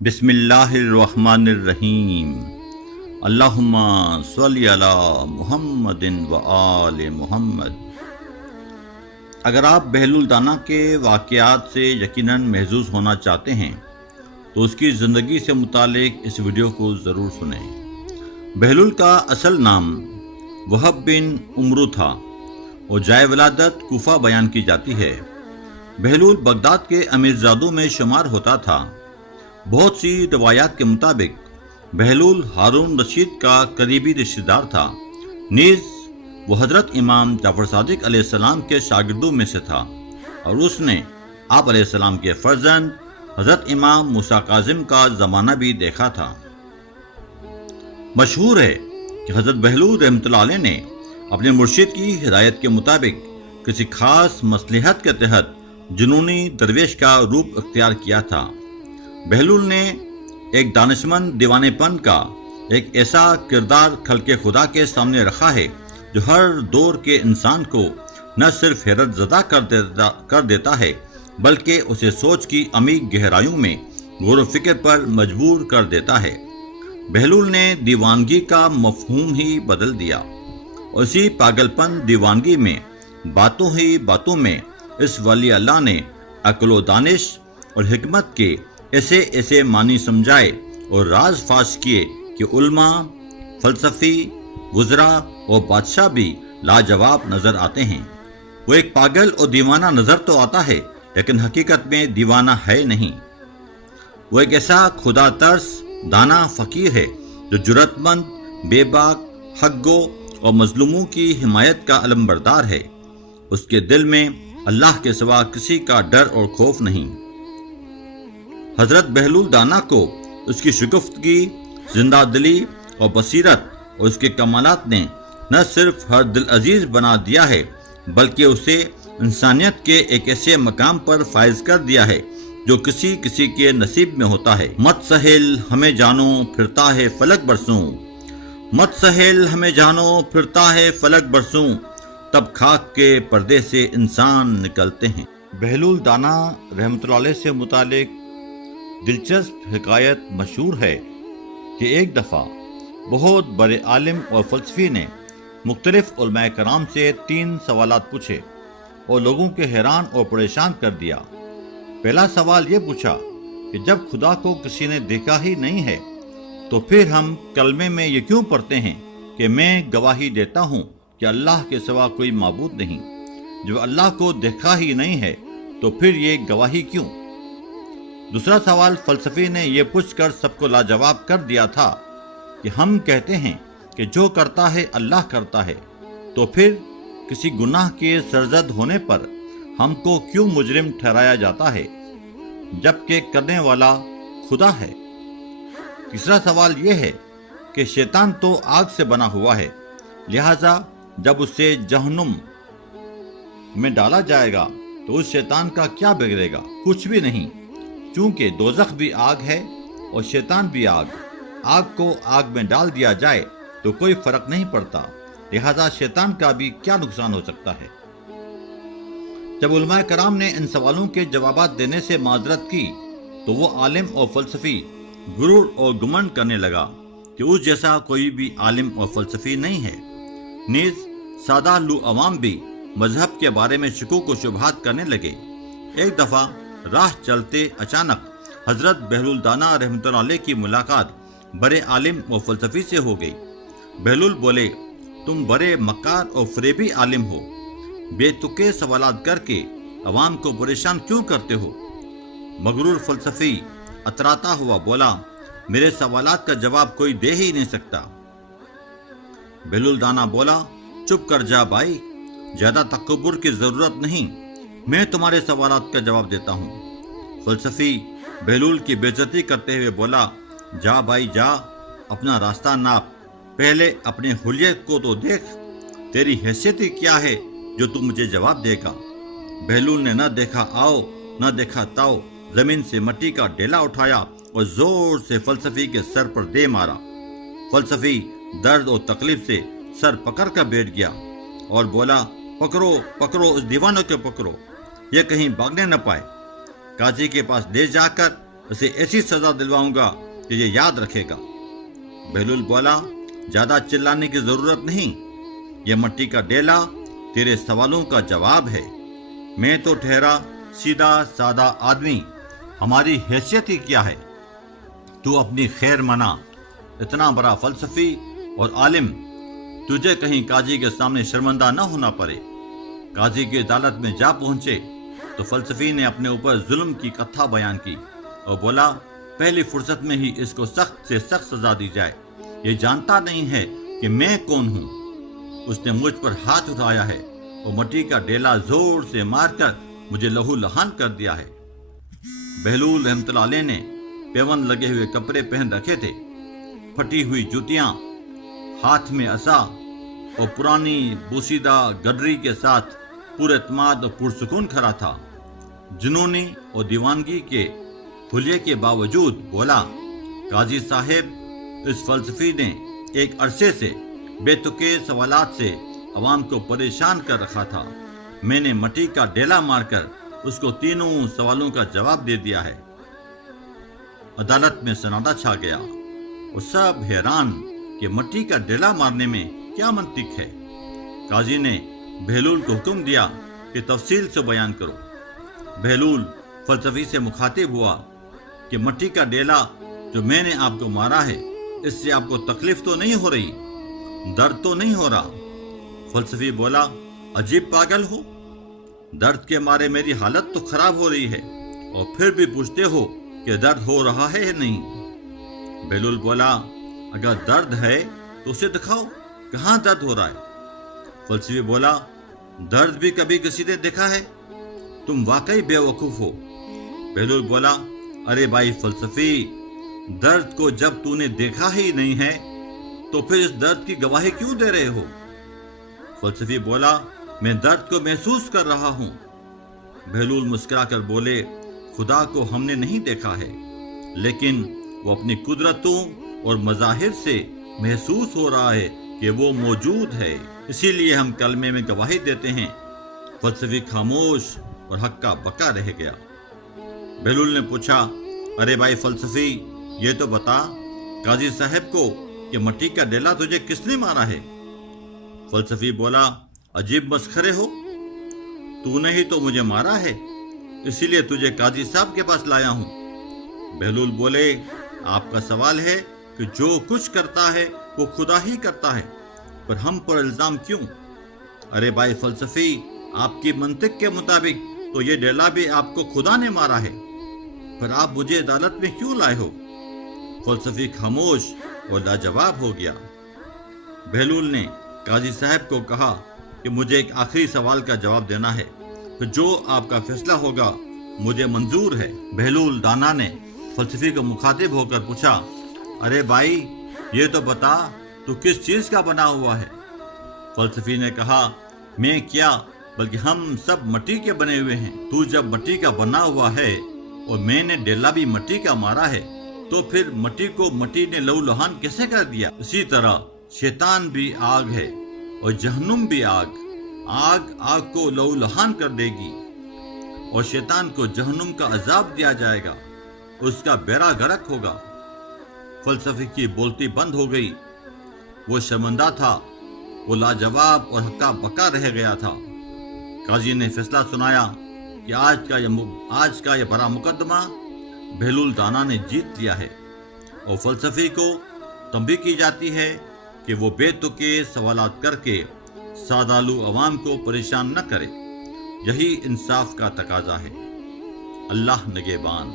بسم اللہ الرحمن الرحیم۔ اللہم صلی علی محمد و آل محمد۔ اگر آپ بہلول دانا کے واقعات سے یقیناً محظوظ ہونا چاہتے ہیں تو اس کی زندگی سے متعلق اس ویڈیو کو ضرور سنیں۔ بہلول کا اصل نام وہب بن عمرو تھا اور جائے ولادت کوفہ بیان کی جاتی ہے۔ بہلول بغداد کے امیرزادوں میں شمار ہوتا تھا۔ بہت سی روایات کے مطابق بہلول ہارون رشید کا قریبی رشتہ دار تھا، نیز وہ حضرت امام جعفر صادق علیہ السلام کے شاگردوں میں سے تھا، اور اس نے آپ علیہ السلام کے فرزند حضرت امام موسیٰ کاظم کا زمانہ بھی دیکھا تھا۔ مشہور ہے کہ حضرت بہلول رحمۃ اللہ علیہ نے اپنے مرشد کی ہدایت کے مطابق کسی خاص مصلحت کے تحت جنونی درویش کا روپ اختیار کیا تھا۔ بہلول نے ایک دانشمند دیوانے پن کا ایک ایسا کردار خلق خدا کے سامنے رکھا ہے جو ہر دور کے انسان کو نہ صرف حیرت زدہ کر دیتا ہے بلکہ اسے سوچ کی عمیق گہرائیوں میں غور و فکر پر مجبور کر دیتا ہے۔ بہلول نے دیوانگی کا مفہوم ہی بدل دیا، اور اسی پاگل پن دیوانگی میں باتوں ہی باتوں میں اس ولی اللہ نے عقل و دانش اور حکمت کے ایسے معنی سمجھائے اور راز فاش کیے کہ علماء، فلسفی، وزراء اور بادشاہ بھی لاجواب نظر آتے ہیں۔ وہ ایک پاگل اور دیوانہ نظر تو آتا ہے لیکن حقیقت میں دیوانہ ہے نہیں۔ وہ ایک ایسا خدا ترس دانا فقیر ہے جو جرأت مند، بے باک، حق گو اور مظلوموں کی حمایت کا علمبردار ہے۔ اس کے دل میں اللہ کے سوا کسی کا ڈر اور خوف نہیں۔ حضرت بہلول دانا کو اس کی شگفتگی، زندہ دلی اور بصیرت اور اس کے کمالات نے نہ صرف ہر دل عزیز بنا دیا ہے بلکہ اسے انسانیت کے ایک ایسے مقام پر فائز کر دیا ہے جو کسی کے نصیب میں ہوتا ہے۔ مت سہل ہمیں جانو پھرتا ہے فلک برسوں، مت سہل ہمیں جانو پھرتا ہے فلک برسوں، تب خاک کے پردے سے انسان نکلتے ہیں۔ بہلول دانا رحمۃ اللہ علیہ سے متعلق دلچسپ حکایت مشہور ہے کہ ایک دفعہ بہت بڑے عالم اور فلسفی نے مختلف علماء کرام سے 3 سوالات پوچھے اور لوگوں کے حیران اور پریشان کر دیا۔ پہلا سوال یہ پوچھا کہ جب خدا کو کسی نے دیکھا ہی نہیں ہے تو پھر ہم کلمے میں یہ کیوں پڑھتے ہیں کہ میں گواہی دیتا ہوں کہ اللہ کے سوا کوئی معبود نہیں؟ جب اللہ کو دیکھا ہی نہیں ہے تو پھر یہ گواہی کیوں؟ دوسرا سوال فلسفی نے یہ پوچھ کر سب کو لاجواب کر دیا تھا کہ ہم کہتے ہیں کہ جو کرتا ہے اللہ کرتا ہے، تو پھر کسی گناہ کے سرزد ہونے پر ہم کو کیوں مجرم ٹھہرایا جاتا ہے جبکہ کرنے والا خدا ہے؟ تیسرا سوال یہ ہے کہ شیطان تو آگ سے بنا ہوا ہے، لہذا جب اسے جہنم میں ڈالا جائے گا تو اس شیطان کا کیا بگڑے گا؟ کچھ بھی نہیں، چونکہ دوزخ بھی آگ ہے اور شیطان بھی آگ کو آگ میں ڈال دیا جائے تو کوئی فرق نہیں پڑتا، لہذا شیطان کا بھی کیا نقصان ہو سکتا ہے؟ جب علماء کرام نے ان سوالوں کے جوابات دینے سے معذرت کی تو وہ عالم اور فلسفی غرور اور گمنڈ کرنے لگا کہ اس جیسا کوئی بھی عالم اور فلسفی نہیں ہے۔ نیز سادہ لو عوام بھی مذہب کے بارے میں شکوک و شبہات کرنے لگے۔ ایک دفعہ راہ چلتے اچانک حضرت بہلول دانا رحمۃ اللہ علیہ کی ملاقات بڑے عالم و فلسفی سے ہو گئی۔ بہلول بولے، تم بڑے مکار اور فریبی عالم ہو، بے تکے سوالات کر کے عوام کو پریشان کیوں کرتے ہو؟ مغرور فلسفی اتراتا ہوا بولا، میرے سوالات کا جواب کوئی دے ہی نہیں سکتا۔ بہلول دانا بولا، چپ کر جا بھائی، زیادہ تکبر کی ضرورت نہیں، میں تمہارے سوالات کا جواب دیتا ہوں۔ فلسفی بہلول کی بے عزتی کرتے ہوئے بولا، جا بھائی جا، اپنا راستہ ناپ، پہلے اپنے حلیے کو تو دیکھ، تیری حیثیت کیا ہے جو تم مجھے جواب دے گا؟ بہلول نے نہ دیکھا آؤ نہ دیکھا تاؤ، زمین سے مٹی کا ڈیلا اٹھایا اور زور سے فلسفی کے سر پر دے مارا۔ فلسفی درد اور تکلیف سے سر پکڑ کر بیٹھ گیا اور بولا، پکڑو پکڑو اس دیوانوں کو پکڑو، یہ کہیں بھاگنے نہ پائے۔ قاضی کے پاس لے جا کر اسے ایسی سزا دلواؤں گا کہ یہ یاد رکھے گا۔ بہلول بولا، زیادہ چلانے کی ضرورت نہیں، یہ مٹی کا ڈیلا تیرے سوالوں کا جواب ہے۔ میں تو ٹھہرا سیدھا سادہ آدمی، ہماری حیثیت ہی کیا ہے؟ تو اپنی خیر منا، اتنا بڑا فلسفی اور عالم، تجھے کہیں قاضی کے سامنے شرمندہ نہ ہونا پڑے۔ قاضی کی عدالت میں جا پہنچے تو فلسفی نے اپنے اوپر ظلم کی کتھا بیان کی اور بولا، پہلی فرصت میں ہی اس کو سخت سے سخت سزا دی جائے، یہ جانتا نہیں ہے کہ میں کون ہوں۔ اس نے مجھ پر ہاتھ اٹھایا ہے اور مٹی کا ڈیلا زور سے مار کر مجھے لہو لہان کر دیا ہے۔ بہلول رحمۃ اللہ علیہ نے پیون لگے ہوئے کپڑے پہن رکھے تھے، پھٹی ہوئی جوتیاں، ہاتھ میں عصا اور پرانی بوسیدہ گڈری کے ساتھ پر اعتماد اور پرسکون کھڑا تھا۔ جنونی اور دیوانگی کے حلیے کے باوجود بولا، قاضی صاحب، اس فلسفی نے ایک عرصے سے بے تکے سوالات سے عوام کو پریشان کر رکھا تھا۔ میں نے مٹی کا ڈیلا مار کر اس کو تینوں سوالوں کا جواب دے دیا ہے۔ عدالت میں سناٹا چھا گیا اور سب حیران کہ مٹی کا ڈیلا مارنے میں کیا منطق ہے۔ قاضی نے بہلول کو حکم دیا کہ تفصیل سے بیان کرو۔ بہلول فلسفی سے مخاطب ہوا کہ مٹی کا ڈیلا جو میں نے آپ کو مارا ہے، اس سے آپ کو تکلیف تو نہیں ہو رہی، درد تو نہیں ہو رہا؟ فلسفی بولا، عجیب پاگل ہو، درد کے مارے میری حالت تو خراب ہو رہی ہے اور پھر بھی پوچھتے ہو کہ درد ہو رہا ہے یا نہیں؟ بہلول بولا، اگر درد ہے تو اسے دکھاؤ، کہاں درد ہو رہا ہے؟ فلسفی بولا، درد بھی کبھی کسی نے دیکھا ہے؟ تم واقعی بے وقوف ہو۔ بہلول بولا، ارے بھائی فلسفی، درد کو جب تو نے دیکھا ہی نہیں ہے تو پھر اس درد کی گواہی کیوں دے رہے ہو؟ فلسفی بولا، میں درد کو محسوس کر رہا ہوں۔ بہلول مسکرا کر بولے، خدا کو ہم نے نہیں دیکھا ہے، لیکن وہ اپنی قدرتوں اور مظاہر سے محسوس ہو رہا ہے کہ وہ موجود ہے، اسی لیے ہم کلمے میں گواہی دیتے ہیں۔ فلسفی خاموش اور حق کا بکا رہ گیا۔ بہلول نے پوچھا، ارے بھائی فلسفی، یہ تو بتا قاضی صاحب کو کہ مٹی کا ڈیلا تجھے کس نے مارا ہے؟ فلسفی بولا، عجیب مسخرے ہو، تو نے ہی تو مجھے مارا ہے، اسی لیے تجھے قاضی صاحب کے پاس لایا ہوں۔ بہلول بولے، آپ کا سوال ہے کہ جو کچھ کرتا ہے وہ خدا ہی کرتا ہے، پر ہم پر الزام کیوں؟ ارے بھائی فلسفی، آپ کی منطق کے مطابق تو یہ ڈیلا بھی آپ کو خدا نے مارا ہے، پر آپ مجھے عدالت میں کیوں لائے ہو؟ فلسفی خاموش اور لاجواب ہو گیا۔ بہلول نے قاضی صاحب کو کہا کہ مجھے ایک آخری سوال کا جواب دینا ہے، پھر جو آپ کا فیصلہ ہوگا مجھے منظور ہے۔ بہلول دانا نے فلسفی کو مخاطب ہو کر پوچھا، ارے بھائی یہ تو بتا تو کس چیز کا بنا ہوا ہے؟ فلسفی نے کہا، میں کیا بلکہ ہم سب مٹی کے بنے ہوئے ہیں۔ تو جب مٹی کا بنا ہوا ہے اور میں نے ڈیلا بھی مٹی کا مارا ہے، تو پھر مٹی کو مٹی نے لہو لہان کیسے کر دیا؟ اسی طرح شیطان بھی آگ ہے اور جہنم بھی آگ کو لہو لہان کر دے گی، اور شیطان کو جہنم کا عذاب دیا جائے گا، اس کا بیڑا غرق ہوگا۔ فلسفی کی بولتی بند ہو گئی، وہ شرمندہ تھا، وہ لاجواب اور ہکا بکا رہ گیا تھا۔ قاضی نے فیصلہ سنایا کہ آج کا یہ بڑا مقدمہ بہلول دانا نے جیت لیا ہے، اور فلسفی کو تنبیہ کی جاتی ہے کہ وہ بے تکے سوالات کر کے سادالو عوام کو پریشان نہ کرے۔ یہی انصاف کا تقاضا ہے۔ اللہ نگہبان۔